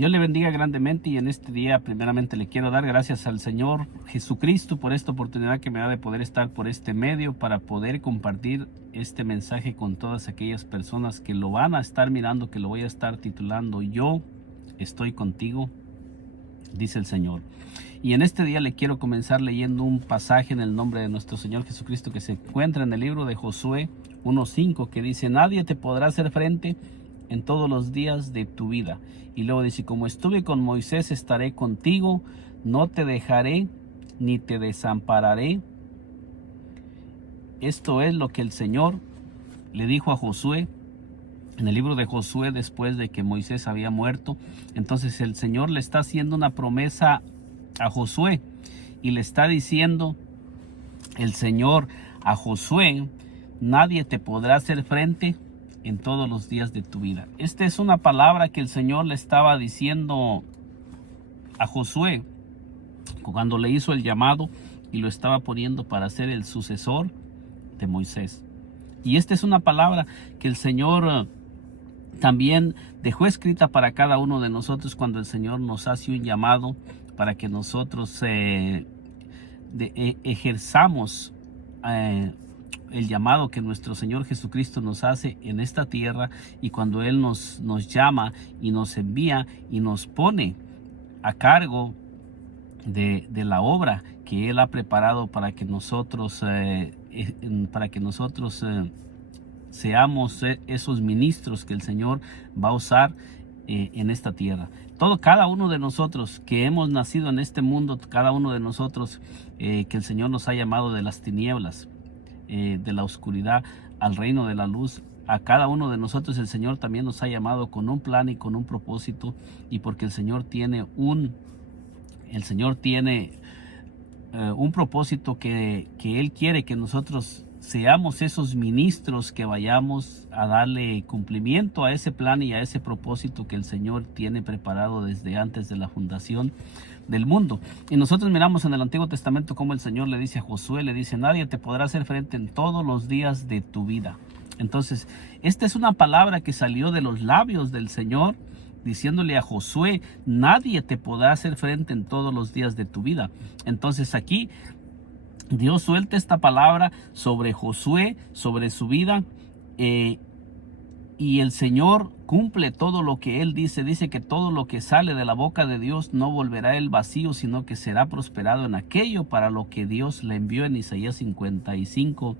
Dios le bendiga grandemente y en este día primeramente le quiero dar gracias al Señor Jesucristo por esta oportunidad que me da de poder estar por este medio para poder compartir este mensaje con todas aquellas personas que lo van a estar mirando, que lo voy a estar titulando Yo estoy contigo, dice el Señor. Y en este día le quiero comenzar leyendo un pasaje en el nombre de nuestro Señor Jesucristo que se encuentra en el libro de Josué 1:5, que dice: nadie te podrá hacer frente en todos los días de tu vida. Y luego dice: como estuve con Moisés, estaré contigo, no te dejaré ni te desampararé. Esto es lo que el Señor le dijo a Josué en el libro de Josué después de que Moisés había muerto. Entonces el Señor le está haciendo una promesa a Josué y le está diciendo el Señor a Josué: nadie te podrá hacer frente en todos los días de tu vida. Esta es una palabra que el Señor le estaba diciendo a Josué cuando le hizo el llamado y lo estaba poniendo para ser el sucesor de Moisés. Y esta es una palabra que el Señor también dejó escrita para cada uno de nosotros cuando el Señor nos hace un llamado para que nosotros ejerzamos el llamado que nuestro Señor Jesucristo nos hace en esta tierra, y cuando Él nos llama y nos envía y nos pone a cargo de la obra que Él ha preparado para que nosotros seamos esos ministros que el Señor va a usar en esta tierra. Cada uno de nosotros que hemos nacido en este mundo, cada uno de nosotros que el Señor nos ha llamado de las tinieblas, de la oscuridad al reino de la luz, a cada uno de nosotros el Señor también nos ha llamado con un plan y con un propósito, y porque el Señor tiene un propósito que Él quiere que nosotros seamos esos ministros que vayamos a darle cumplimiento a ese plan y a ese propósito que el Señor tiene preparado desde antes de la fundación del mundo. Y nosotros miramos en el Antiguo Testamento cómo el Señor le dice a Josué, le dice: nadie te podrá hacer frente en todos los días de tu vida. Entonces, esta es una palabra que salió de los labios del Señor, diciéndole a Josué: nadie te podrá hacer frente en todos los días de tu vida. Entonces aquí Dios suelta esta palabra sobre Josué, sobre su vida, y el Señor cumple todo lo que Él dice. Dice que todo lo que sale de la boca de Dios no volverá el vacío, sino que será prosperado en aquello para lo que Dios le envió, en Isaías 55,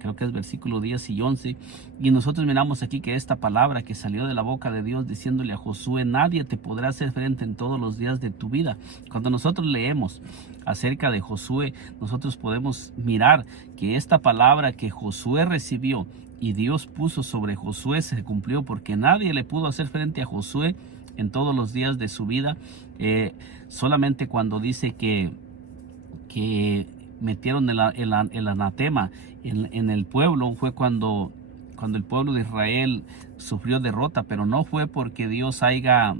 creo que es versículo 10 y 11. Y nosotros miramos aquí que esta palabra que salió de la boca de Dios diciéndole a Josué: nadie te podrá hacer frente en todos los días de tu vida. Cuando nosotros leemos acerca de Josué, nosotros podemos mirar que esta palabra que Josué recibió y Dios puso sobre Josué se cumplió, porque nadie le pudo hacer frente a Josué en todos los días de su vida. Solamente cuando dice que metieron el anatema en el pueblo, fue cuando el pueblo de Israel sufrió derrota, pero no fue porque Dios haya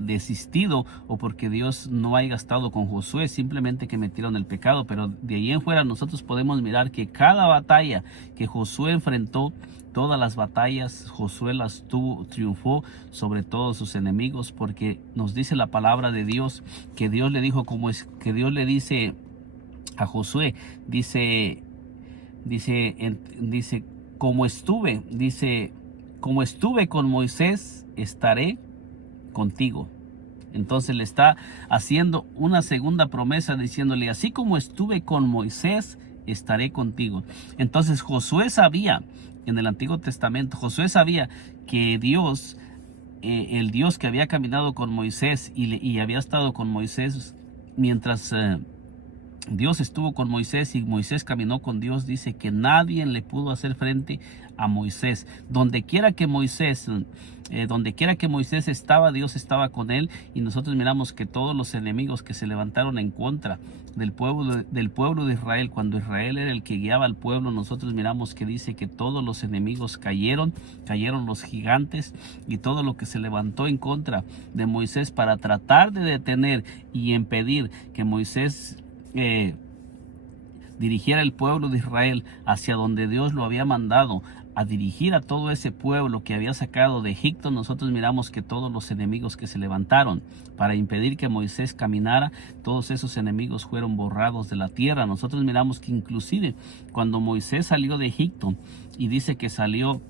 desistido o porque Dios no haya estado con Josué, simplemente que metieron el pecado. Pero de ahí en fuera nosotros podemos mirar que cada batalla que Josué enfrentó, todas las batallas Josué las triunfó sobre todos sus enemigos, porque nos dice la palabra de Dios que Dios le dijo, que Dios le dice a Josué, dice como estuve con Moisés, estaré contigo. Entonces le está haciendo una segunda promesa, diciéndole: así como estuve con Moisés, estaré contigo. Entonces Josué sabía, en el Antiguo Testamento, Josué sabía que Dios, el Dios que había caminado con Moisés y había estado con Moisés mientras Dios estuvo con Moisés y Moisés caminó con Dios, dice que nadie le pudo hacer frente a Moisés. Donde quiera que Moisés estaba, Dios estaba con él. Y nosotros miramos que todos los enemigos que se levantaron en contra del pueblo de Israel, cuando Israel era el que guiaba al pueblo, nosotros miramos que dice que todos los enemigos cayeron los gigantes y todo lo que se levantó en contra de Moisés para tratar de detener y impedir que Moisés dirigiera el pueblo de Israel hacia donde Dios lo había mandado a dirigir a todo ese pueblo que había sacado de Egipto, nosotros miramos que todos los enemigos que se levantaron para impedir que Moisés caminara, todos esos enemigos fueron borrados de la tierra. Nosotros miramos que inclusive cuando Moisés salió de Egipto, y dice que salió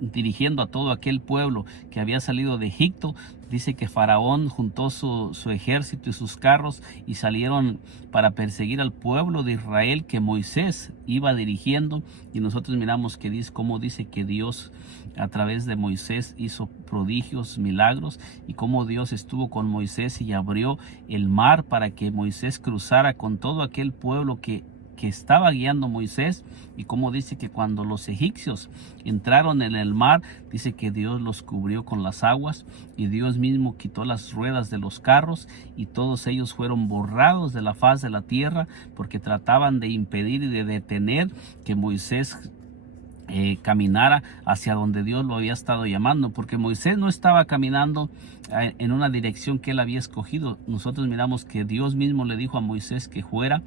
dirigiendo a todo aquel pueblo que había salido de Egipto, dice que Faraón juntó su ejército y sus carros y salieron para perseguir al pueblo de Israel que Moisés iba dirigiendo. Y nosotros miramos que cómo dice que Dios a través de Moisés hizo prodigios, milagros, y cómo Dios estuvo con Moisés y abrió el mar para que Moisés cruzara con todo aquel pueblo que estaba guiando Moisés. Y como dice que cuando los egipcios entraron en el mar, dice que Dios los cubrió con las aguas, y Dios mismo quitó las ruedas de los carros, y todos ellos fueron borrados de la faz de la tierra, porque trataban de impedir y de detener que Moisés caminara hacia donde Dios lo había estado llamando, porque Moisés no estaba caminando en una dirección que él había escogido. Nosotros miramos que Dios mismo le dijo a Moisés que fuera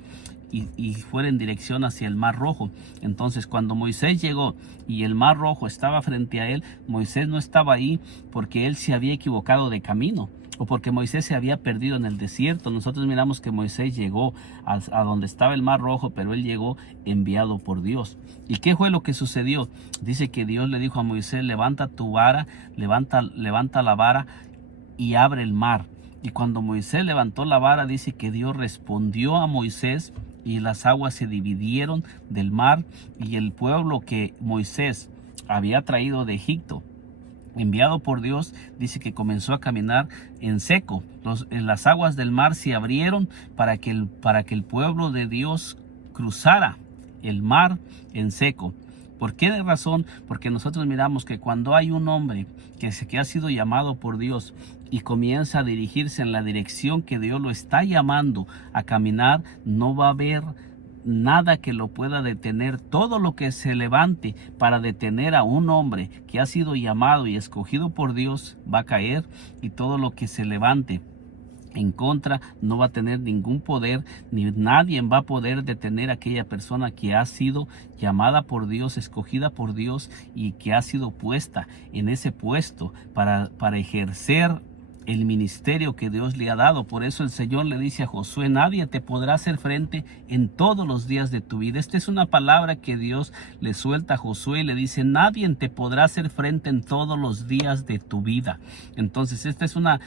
y fuera en dirección hacia el Mar Rojo. Entonces, cuando Moisés llegó y el Mar Rojo estaba frente a él, Moisés no estaba ahí porque él se había equivocado de camino, o porque Moisés se había perdido en el desierto. Nosotros miramos que Moisés llegó a donde estaba el Mar Rojo, pero él llegó enviado por Dios. ¿Y qué fue lo que sucedió? Dice que Dios le dijo a Moisés: levanta tu vara, levanta la vara y abre el mar. Y cuando Moisés levantó la vara, dice que Dios respondió a Moisés, y las aguas se dividieron del mar, y el pueblo que Moisés había traído de Egipto, enviado por Dios, dice que comenzó a caminar en seco. Las aguas del mar se abrieron para que el pueblo de Dios cruzara el mar en seco. ¿Por qué razón? Porque nosotros miramos que cuando hay un hombre que ha sido llamado por Dios y comienza a dirigirse en la dirección que Dios lo está llamando a caminar, no va a haber nada que lo pueda detener. Todo lo que se levante para detener a un hombre que ha sido llamado y escogido por Dios va a caer, y todo lo que se levante en contra no va a tener ningún poder, ni nadie va a poder detener a aquella persona que ha sido llamada por Dios, escogida por Dios, y que ha sido puesta en ese puesto para ejercer el ministerio que Dios le ha dado. Por eso el Señor le dice a Josué: nadie te podrá hacer frente en todos los días de tu vida. Esta es una palabra que Dios le suelta a Josué, y le dice: nadie te podrá hacer frente en todos los días de tu vida. Entonces esta es una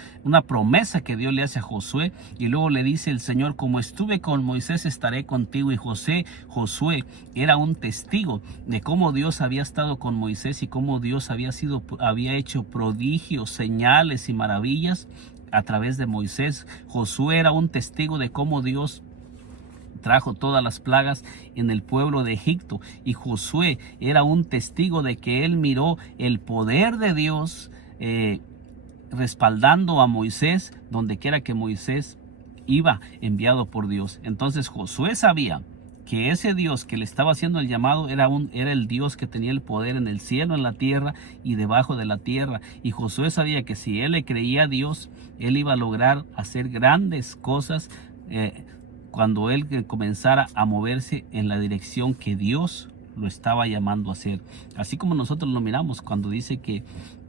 promesa que Dios le hace a Josué. Y luego le dice el Señor: como estuve con Moisés, estaré contigo. Y Josué era un testigo de cómo Dios había estado con Moisés, y cómo Dios había hecho prodigios, señales y maravillas a través de Moisés. Josué era un testigo de cómo Dios trajo todas las plagas en el pueblo de Egipto, y Josué era un testigo de que él miró el poder de Dios respaldando a Moisés donde quiera que Moisés iba, enviado por Dios. Entonces Josué sabía que ese Dios que le estaba haciendo el llamado era el Dios que tenía el poder en el cielo, en la tierra y debajo de la tierra. Y Josué sabía que si él le creía a Dios, él iba a lograr hacer grandes cosas cuando él comenzara a moverse en la dirección que Dios lo estaba llamando a hacer. Así como nosotros lo miramos cuando dice que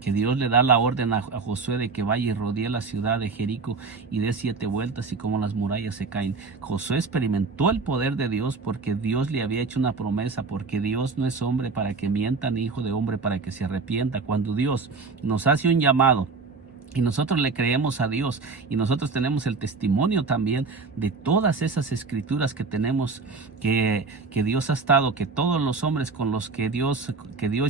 Dios le da la orden a Josué de que vaya y rodee la ciudad de Jericó y dé 7 vueltas, y como las murallas se caen. Josué experimentó el poder de Dios porque Dios le había hecho una promesa, porque Dios no es hombre para que mienta, ni hijo de hombre para que se arrepienta. Cuando Dios nos hace un llamado y nosotros le creemos a Dios, y nosotros tenemos el testimonio también de todas esas escrituras que tenemos, que Dios ha estado, que todos los hombres con los que Dios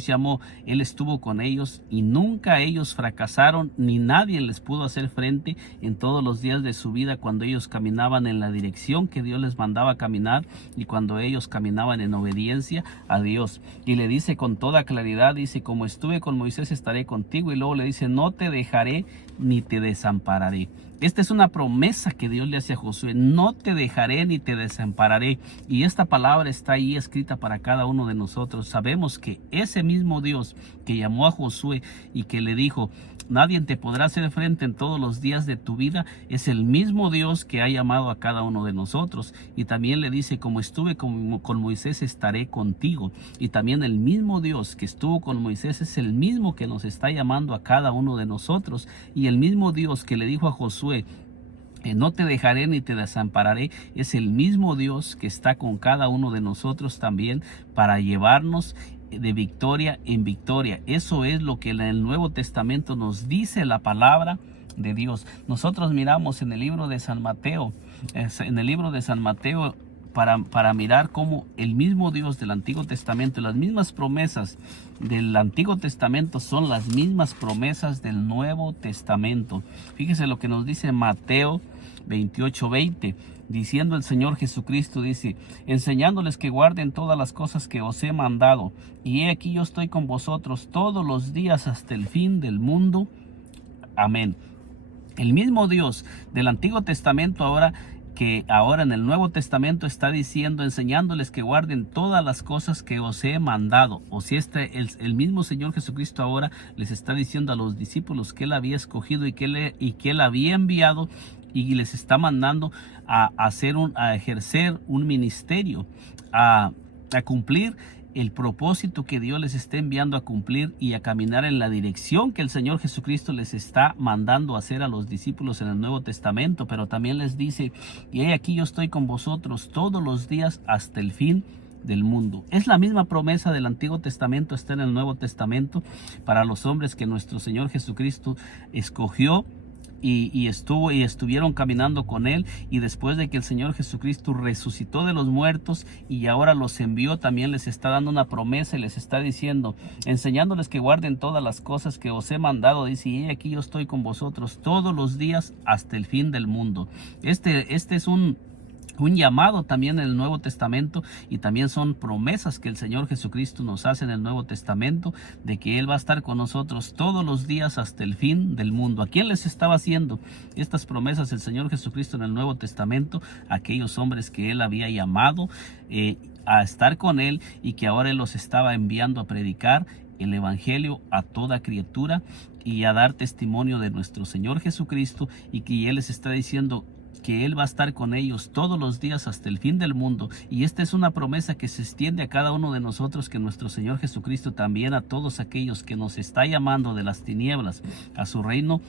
llamó, Él estuvo con ellos, y nunca ellos fracasaron, ni nadie les pudo hacer frente en todos los días de su vida, cuando ellos caminaban en la dirección que Dios les mandaba caminar, y cuando ellos caminaban en obediencia a Dios. Y le dice con toda claridad, dice: como estuve con Moisés, estaré contigo. Y luego le dice: no te dejaré ni te desampararé. Esta es una promesa que Dios le hace a Josué: no te dejaré ni te desampararé. Y esta palabra está ahí escrita para cada uno de nosotros. Sabemos que ese mismo Dios que llamó a Josué y que le dijo: nadie te podrá hacer frente en todos los días de tu vida, es el mismo Dios que ha llamado a cada uno de nosotros. Y también le dice: como estuve con Moisés, estaré contigo. Y también el mismo Dios que estuvo con Moisés es el mismo que nos está llamando a cada uno de nosotros. Y el mismo Dios que le dijo a Josué: no te dejaré ni te desampararé, es el mismo Dios que está con cada uno de nosotros también para llevarnos de victoria en victoria. Eso es lo que en el Nuevo Testamento nos dice la palabra de Dios. Nosotros miramos en el libro de San Mateo, para mirar cómo el mismo Dios del Antiguo Testamento, las mismas promesas del Antiguo Testamento son las mismas promesas del Nuevo Testamento. Fíjese lo que nos dice Mateo 28:20, diciendo el Señor Jesucristo, dice: enseñándoles que guarden todas las cosas que os he mandado, y he aquí yo estoy con vosotros todos los días hasta el fin del mundo. Amén. El mismo Dios del Antiguo Testamento ahora en el Nuevo Testamento está diciendo, enseñándoles que guarden todas las cosas que os he mandado. O si el mismo Señor Jesucristo ahora les está diciendo a los discípulos que Él había escogido y que Él había enviado, y les está mandando a ejercer un ministerio, a cumplir el propósito que Dios les está enviando a cumplir y a caminar en la dirección que el Señor Jesucristo les está mandando a hacer a los discípulos en el Nuevo Testamento. Pero también les dice: y he aquí yo estoy con vosotros todos los días hasta el fin del mundo. Es la misma promesa del Antiguo Testamento, está en el Nuevo Testamento para los hombres que nuestro Señor Jesucristo escogió y estuvieron caminando con Él. Y después de que el Señor Jesucristo resucitó de los muertos y ahora los envió, también les está dando una promesa y les está diciendo, enseñándoles que guarden todas las cosas que os he mandado. Dice: y aquí yo estoy con vosotros todos los días hasta el fin del mundo. Este es un llamado también en el Nuevo Testamento, y también son promesas que el Señor Jesucristo nos hace en el Nuevo Testamento, de que Él va a estar con nosotros todos los días hasta el fin del mundo. ¿A quién les estaba haciendo estas promesas el Señor Jesucristo en el Nuevo Testamento? A aquellos hombres que Él había llamado a estar con Él, y que ahora Él los estaba enviando a predicar el Evangelio a toda criatura y a dar testimonio de nuestro Señor Jesucristo, y que Él les está diciendo que Él va a estar con ellos todos los días hasta el fin del mundo. Y esta es una promesa que se extiende a cada uno de nosotros, que nuestro Señor Jesucristo también a todos aquellos que nos está llamando de las tinieblas a su reino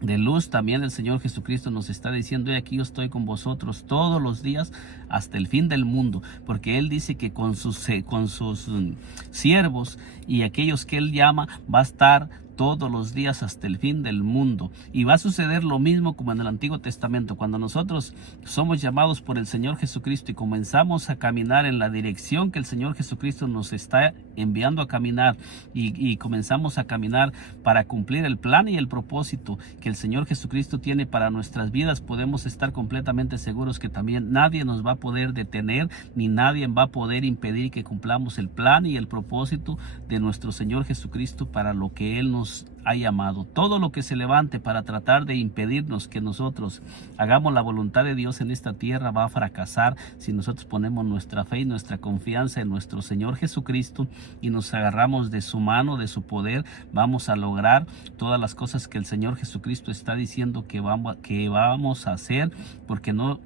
de luz. También el Señor Jesucristo nos está diciendo: y aquí yo estoy con vosotros todos los días hasta el fin del mundo, porque Él dice que con sus siervos y aquellos que Él llama va a estar todos los días hasta el fin del mundo. Y va a suceder lo mismo como en el Antiguo Testamento. Cuando nosotros somos llamados por el Señor Jesucristo y comenzamos a caminar en la dirección que el Señor Jesucristo nos está enviando a caminar, y comenzamos a caminar para cumplir el plan y el propósito que el Señor Jesucristo tiene para nuestras vidas, podemos estar completamente seguros que también nadie nos va a poder detener, ni nadie va a poder impedir que cumplamos el plan y el propósito de nuestro Señor Jesucristo para lo que Él nos ha llamado. Todo lo que se levante para tratar de impedirnos que nosotros hagamos la voluntad de Dios en esta tierra va a fracasar si nosotros ponemos nuestra fe y nuestra confianza en nuestro Señor Jesucristo y nos agarramos de su mano, de su poder. Vamos a lograr todas las cosas que el Señor Jesucristo está diciendo que vamos a hacer, porque no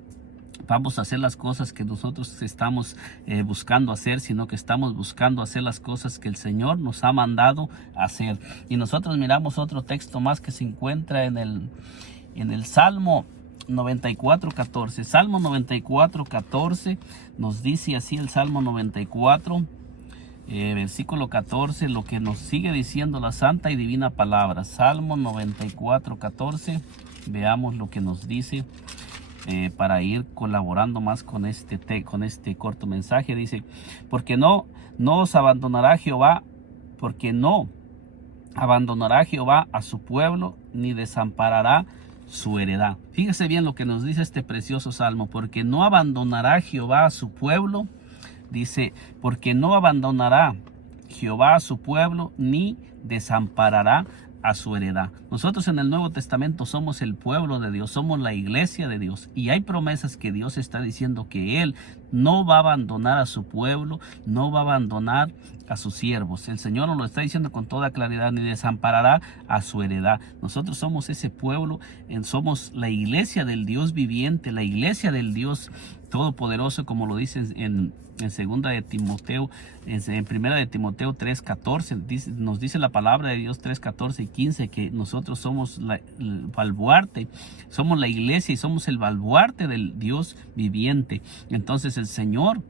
vamos a hacer las cosas que nosotros estamos buscando hacer, sino que estamos buscando hacer las cosas que el Señor nos ha mandado hacer. Y nosotros miramos otro texto más que se encuentra en el Salmo 94:14. Salmo 94:14 nos dice así el Salmo 94, versículo 14, lo que nos sigue diciendo la santa y divina palabra. Salmo 94:14, veamos lo que nos dice. Para ir colaborando más con este corto mensaje. Dice: porque no os abandonará Jehová, porque no abandonará Jehová a su pueblo, ni desamparará su heredad. Fíjese bien lo que nos dice este precioso salmo: porque no abandonará Jehová a su pueblo. Dice: porque no abandonará Jehová a su pueblo, ni desamparará a su heredad. Nosotros en el Nuevo Testamento somos el pueblo de Dios, somos la iglesia de Dios, y hay promesas que Dios está diciendo que Él no va a abandonar a su pueblo, no va a abandonar a sus siervos. El Señor nos lo está diciendo con toda claridad, ni desamparará a su heredad. Nosotros somos ese pueblo, somos la iglesia del Dios viviente, la iglesia del Dios todopoderoso, como lo dice en segunda de Timoteo, en primera de Timoteo 3:14, nos dice la palabra de Dios 3:14 y 15 que nosotros somos el baluarte, somos la iglesia y somos el baluarte del Dios viviente. Entonces el Señor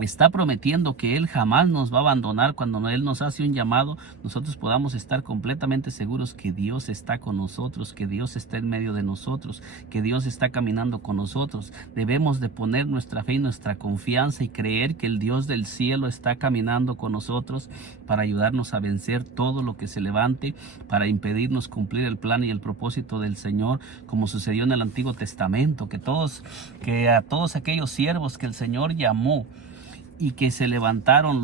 está prometiendo que Él jamás nos va a abandonar. Cuando Él nos hace un llamado, nosotros podamos estar completamente seguros que Dios está con nosotros, que Dios está en medio de nosotros, que Dios está caminando con nosotros. Debemos de poner nuestra fe y nuestra confianza y creer que el Dios del cielo está caminando con nosotros para ayudarnos a vencer todo lo que se levante, para impedirnos cumplir el plan y el propósito del Señor, como sucedió en el Antiguo Testamento, que a todos aquellos siervos que el Señor llamó, y que se levantaron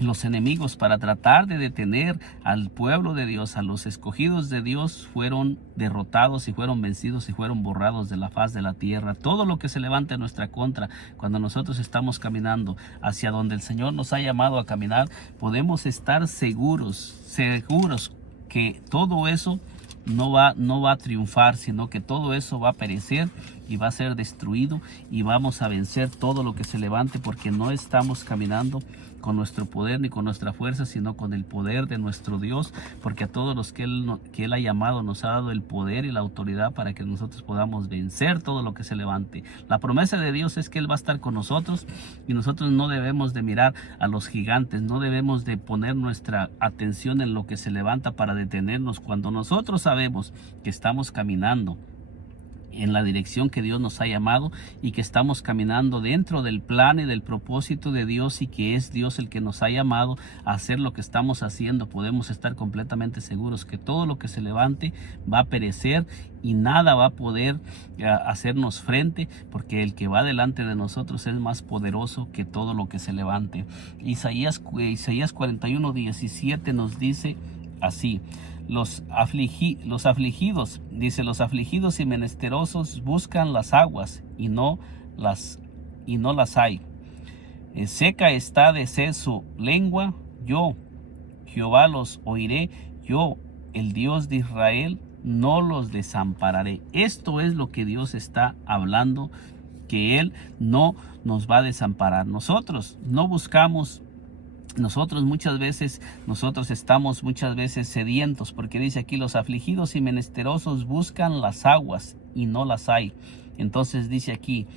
los enemigos para tratar de detener al pueblo de Dios, a los escogidos de Dios, fueron derrotados y fueron vencidos y fueron borrados de la faz de la tierra. Todo lo que se levante en nuestra contra, cuando nosotros estamos caminando hacia donde el Señor nos ha llamado a caminar, podemos estar seguros que todo eso no va a triunfar, sino que todo eso va a perecer y va a ser destruido, y vamos a vencer todo lo que se levante, porque no estamos caminando con nuestro poder ni con nuestra fuerza, sino con el poder de nuestro Dios, porque a todos los que Él ha llamado nos ha dado el poder y la autoridad para que nosotros podamos vencer todo lo que se levante. La promesa de Dios es que Él va a estar con nosotros, y nosotros no debemos de mirar a los gigantes, no debemos de poner nuestra atención en lo que se levanta para detenernos, cuando nosotros sabemos que estamos caminando en la dirección que Dios nos ha llamado, y que estamos caminando dentro del plan y del propósito de Dios, y que es Dios el que nos ha llamado a hacer lo que estamos haciendo. Podemos estar completamente seguros que todo lo que se levante va a perecer y nada va a poder hacernos frente, porque el que va delante de nosotros es más poderoso que todo lo que se levante. Isaías 41:17 nos dice así: los afligidos, dice, los afligidos y menesterosos buscan las aguas y no las hay. Seca está de sed su lengua. Yo, Jehová, los oiré. Yo, el Dios de Israel, no los desampararé. Esto es lo que Dios está hablando, que Él no nos va a desamparar. Nosotros no buscamos. Nosotros estamos muchas veces sedientos, porque dice aquí: los afligidos y menesterosos buscan las aguas y no las hay. Entonces dice aquí,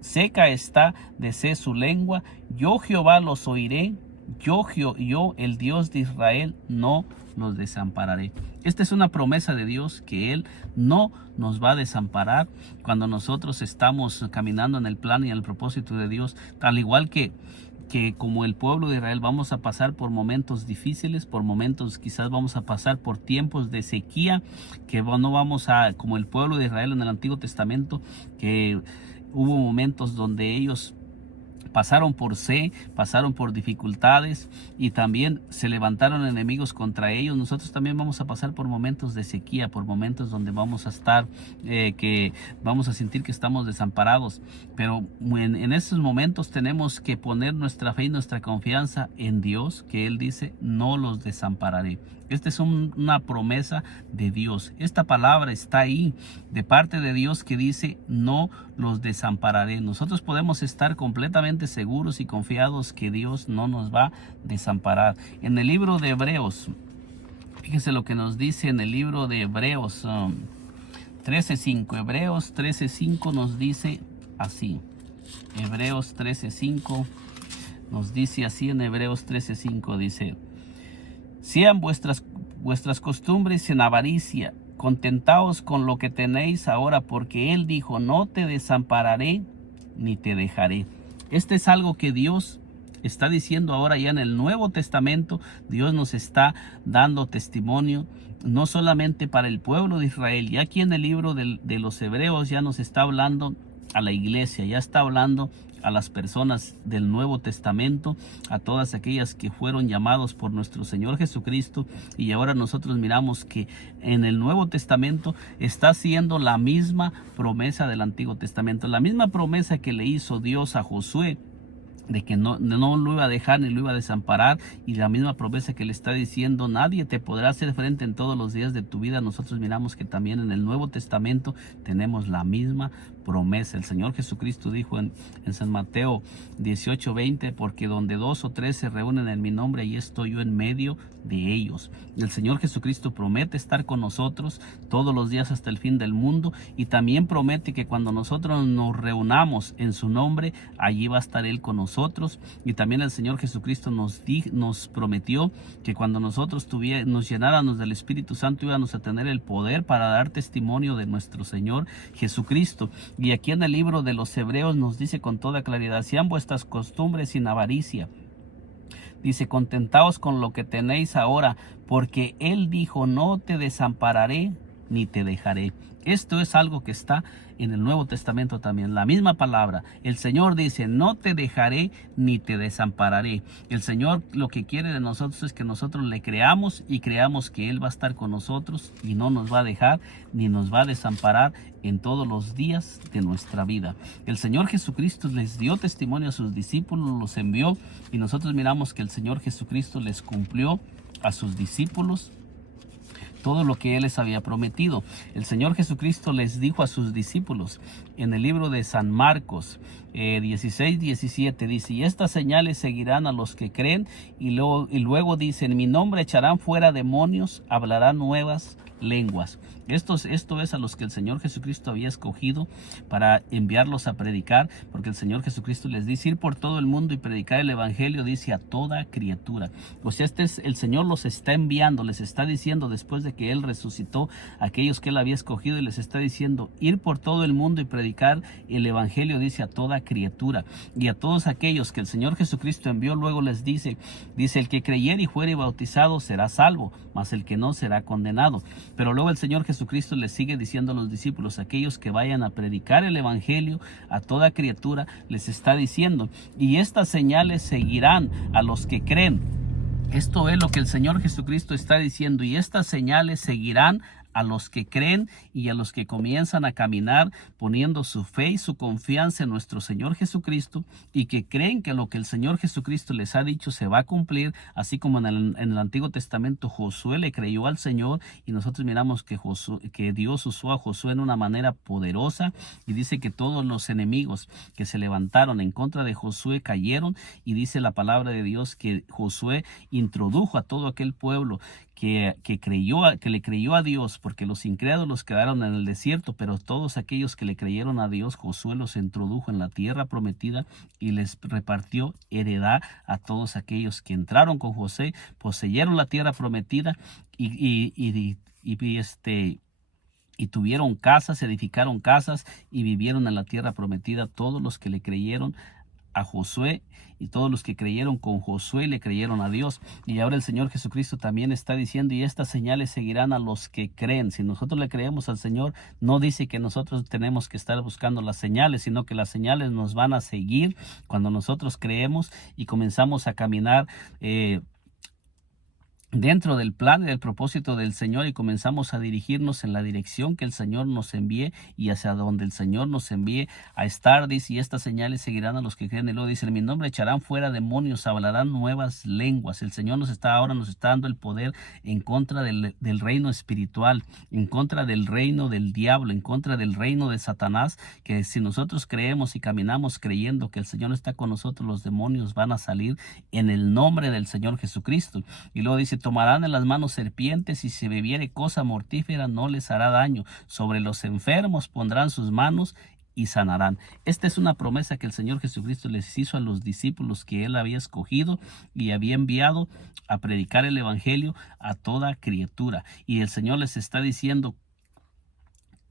seca está de sed su lengua. Yo, Jehová, los oiré. Yo, el Dios de Israel, no los desampararé. Esta es una promesa de Dios, que Él no nos va a desamparar cuando nosotros estamos caminando en el plan y en el propósito de Dios. Al igual que como el pueblo de Israel vamos a pasar por momentos difíciles, por momentos, quizás vamos a pasar por tiempos de sequía, que no vamos a, como el pueblo de Israel en el Antiguo Testamento, que hubo momentos donde ellos pasaron por pasaron por dificultades, y también se levantaron enemigos contra ellos. Nosotros también vamos a pasar por momentos de sequía, por momentos donde vamos a estar, que vamos a sentir que estamos desamparados, pero en esos momentos tenemos que poner nuestra fe y nuestra confianza en Dios, que Él dice: no los desampararé. Esta es una promesa de Dios. Esta palabra está ahí de parte de Dios, que dice: no los desampararé. Nosotros podemos estar completamente seguros y confiados que Dios no nos va a desamparar. En el libro de Hebreos, fíjese lo que nos dice en el libro de Hebreos 13:5. Hebreos 13:5 nos dice así. Hebreos 13:5 nos dice así. En Hebreos 13:5 dice: sean vuestras costumbres en avaricia, contentaos con lo que tenéis ahora, porque Él dijo: no te desampararé ni te dejaré. Este es algo que Dios está diciendo ahora ya en el Nuevo Testamento. Dios nos está dando testimonio, no solamente para el pueblo de Israel. Ya aquí en el libro de los Hebreos ya nos está hablando a la iglesia, ya está hablando a las personas del Nuevo Testamento, a todas aquellas que fueron llamados por nuestro Señor Jesucristo. Y ahora nosotros miramos que en el Nuevo Testamento está haciendo la misma promesa del Antiguo Testamento, la misma promesa que le hizo Dios a Josué, de que no lo iba a dejar ni lo iba a desamparar, y la misma promesa que le está diciendo: nadie te podrá hacer frente en todos los días de tu vida. Nosotros miramos que también en el Nuevo Testamento tenemos la misma promesa. El Señor Jesucristo dijo en San Mateo 18:20: porque donde 2 o 3 se reúnen en mi nombre, ahí estoy yo en medio de ellos. El Señor Jesucristo promete estar con nosotros todos los días hasta el fin del mundo, y también promete que cuando nosotros nos reunamos en su nombre, allí va a estar Él con nosotros. Y también el Señor Jesucristo nos prometió que cuando nosotros nos llenáramos del Espíritu Santo, íbamos a tener el poder para dar testimonio de nuestro Señor Jesucristo. Y aquí en el libro de los Hebreos nos dice con toda claridad: sean vuestras costumbres sin avaricia. Dice: contentaos con lo que tenéis ahora, porque Él dijo: no te desampararé ni te dejaré. Esto es algo que está en el Nuevo Testamento también, la misma palabra. El Señor dice: no te dejaré ni te desampararé. El Señor lo que quiere de nosotros es que nosotros le creamos, y creamos que Él va a estar con nosotros y no nos va a dejar ni nos va a desamparar en todos los días de nuestra vida. El Señor Jesucristo les dio testimonio a sus discípulos, los envió, y nosotros miramos que el Señor Jesucristo les cumplió a sus discípulos todo lo que Él les había prometido. El Señor Jesucristo les dijo a sus discípulos en el libro de San Marcos 16:17, dice: y estas señales seguirán a los que creen. Y luego dice: en mi nombre echarán fuera demonios, hablarán nuevas lenguas. Esto es a los que el Señor Jesucristo había escogido para enviarlos a predicar, porque el Señor Jesucristo les dice: ir por todo el mundo y predicar el evangelio, dice, a toda criatura. O sea, el Señor los está enviando, les está diciendo, después de que Él resucitó a aquellos que Él había escogido, y les está diciendo: ir por todo el mundo y predicar el evangelio, dice, a toda criatura. Y a todos aquellos que el Señor Jesucristo envió, luego les dice: el que creyere y fuere bautizado será salvo, mas el que no será condenado. Pero luego el Señor Jesucristo les sigue diciendo a los discípulos: aquellos que vayan a predicar el evangelio a toda criatura, les está diciendo: y estas señales seguirán a los que creen. Esto es lo que el Señor Jesucristo está diciendo: y estas señales seguirán a los que creen y a los que comienzan a caminar poniendo su fe y su confianza en nuestro Señor Jesucristo, y que creen que lo que el Señor Jesucristo les ha dicho se va a cumplir, así como en el Antiguo Testamento Josué le creyó al Señor, y nosotros miramos que Dios usó a Josué en una manera poderosa, y dice que todos los enemigos que se levantaron en contra de Josué cayeron, y dice la palabra de Dios que Josué introdujo a todo aquel pueblo que le creyó a Dios, porque los incrédulos quedaron en el desierto, pero todos aquellos que le creyeron a Dios, Josué los introdujo en la tierra prometida y les repartió heredad a todos aquellos que entraron con José, poseyeron la tierra prometida y tuvieron casas, edificaron casas y vivieron en la tierra prometida, todos los que le creyeron a Josué, y todos los que creyeron con Josué le creyeron a Dios. Y ahora el Señor Jesucristo también está diciendo: y estas señales seguirán a los que creen. Si nosotros le creemos al Señor, no dice que nosotros tenemos que estar buscando las señales, sino que las señales nos van a seguir cuando nosotros creemos y comenzamos a caminar dentro del plan y del propósito del Señor, y comenzamos a dirigirnos en la dirección que el Señor nos envíe y hacia donde el Señor nos envíe a estar. Dice: y estas señales seguirán a los que creen. Y luego dice: en mi nombre echarán fuera demonios, hablarán nuevas lenguas. El Señor nos está dando el poder en contra del reino espiritual, en contra del reino del diablo, en contra del reino de Satanás, que si nosotros creemos y caminamos creyendo que el Señor está con nosotros, los demonios van a salir en el nombre del Señor Jesucristo. Y luego dice: tomarán en las manos serpientes, y si bebiere cosa mortífera no les hará daño. Sobre los enfermos pondrán sus manos y sanarán. Esta es una promesa que el Señor Jesucristo les hizo a los discípulos que Él había escogido y había enviado a predicar el evangelio a toda criatura. Y el Señor les está diciendo: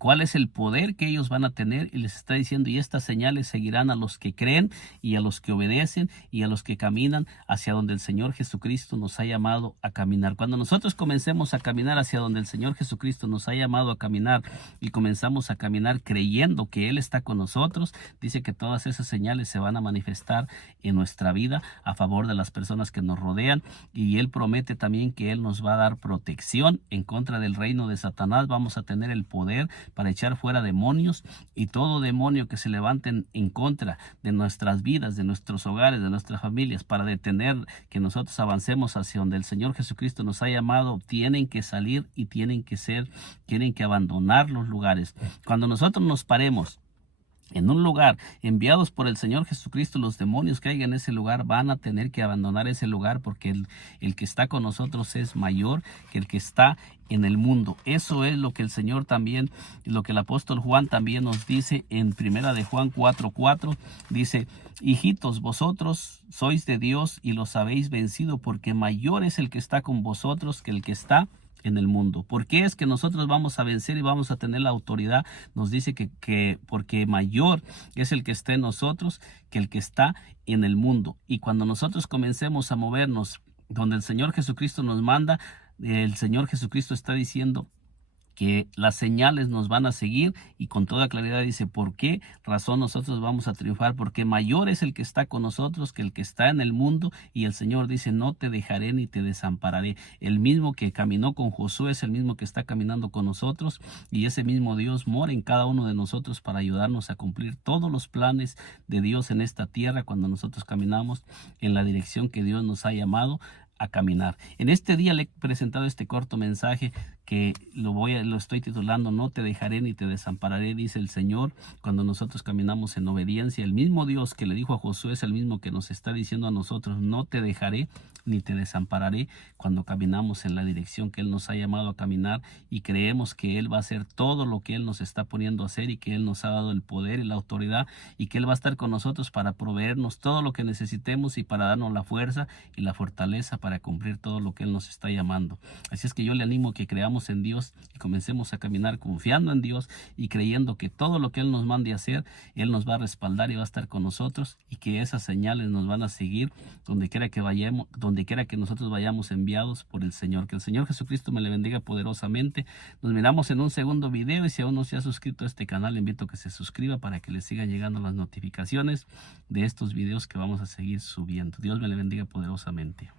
cuál es el poder que ellos van a tener, y les está diciendo, y estas señales seguirán a los que creen y a los que obedecen y a los que caminan hacia donde el Señor Jesucristo nos ha llamado a caminar. Cuando nosotros comencemos a caminar hacia donde el Señor Jesucristo nos ha llamado a caminar y comenzamos a caminar creyendo que Él está con nosotros, dice que todas esas señales se van a manifestar en nuestra vida a favor de las personas que nos rodean, y Él promete también que Él nos va a dar protección en contra del reino de Satanás. Vamos a tener el poder para echar fuera demonios, y todo demonio que se levanten en contra de nuestras vidas, de nuestros hogares, de nuestras familias, para detener que nosotros avancemos hacia donde el Señor Jesucristo nos ha llamado, tienen que salir y tienen que abandonar los lugares. Cuando nosotros nos paremos en un lugar enviados por el Señor Jesucristo, los demonios que hay en ese lugar van a tener que abandonar ese lugar, porque el que está con nosotros es mayor que el que está en el mundo. Eso es lo que el Señor también, lo que el apóstol Juan también nos dice en primera de Juan 4:4, dice: hijitos, vosotros sois de Dios y los habéis vencido, porque mayor es el que está con vosotros que el que está en el mundo. ¿Por qué es que nosotros vamos a vencer y vamos a tener la autoridad? Nos dice que porque mayor es el que está en nosotros que el que está en el mundo. Y cuando nosotros comencemos a movernos donde el Señor Jesucristo nos manda, el Señor Jesucristo está diciendo que las señales nos van a seguir, y con toda claridad dice por qué razón nosotros vamos a triunfar, porque mayor es el que está con nosotros que el que está en el mundo. Y el Señor dice: no te dejaré ni te desampararé. El mismo que caminó con Josué es el mismo que está caminando con nosotros, y ese mismo Dios mora en cada uno de nosotros para ayudarnos a cumplir todos los planes de Dios en esta tierra, cuando nosotros caminamos en la dirección que Dios nos ha llamado a caminar. En este día le he presentado este corto mensaje que lo estoy titulando: no te dejaré ni te desampararé, dice el Señor. Cuando nosotros caminamos en obediencia, el mismo Dios que le dijo a Josué es el mismo que nos está diciendo a nosotros: no te dejaré ni te desampararé, cuando caminamos en la dirección que Él nos ha llamado a caminar, y creemos que Él va a hacer todo lo que Él nos está poniendo a hacer, y que Él nos ha dado el poder y la autoridad, y que Él va a estar con nosotros para proveernos todo lo que necesitemos y para darnos la fuerza y la fortaleza para cumplir todo lo que Él nos está llamando. Así es que yo le animo a que creamos en Dios y comencemos a caminar confiando en Dios y creyendo que todo lo que Él nos mande a hacer, Él nos va a respaldar y va a estar con nosotros, y que esas señales nos van a seguir donde quiera que vayamos, donde quiera que nosotros vayamos enviados por el Señor. Que el Señor Jesucristo me le bendiga poderosamente. Nos miramos en un segundo video, y si aún no se ha suscrito a este canal, le invito a que se suscriba para que le sigan llegando las notificaciones de estos videos que vamos a seguir subiendo. Dios me le bendiga poderosamente.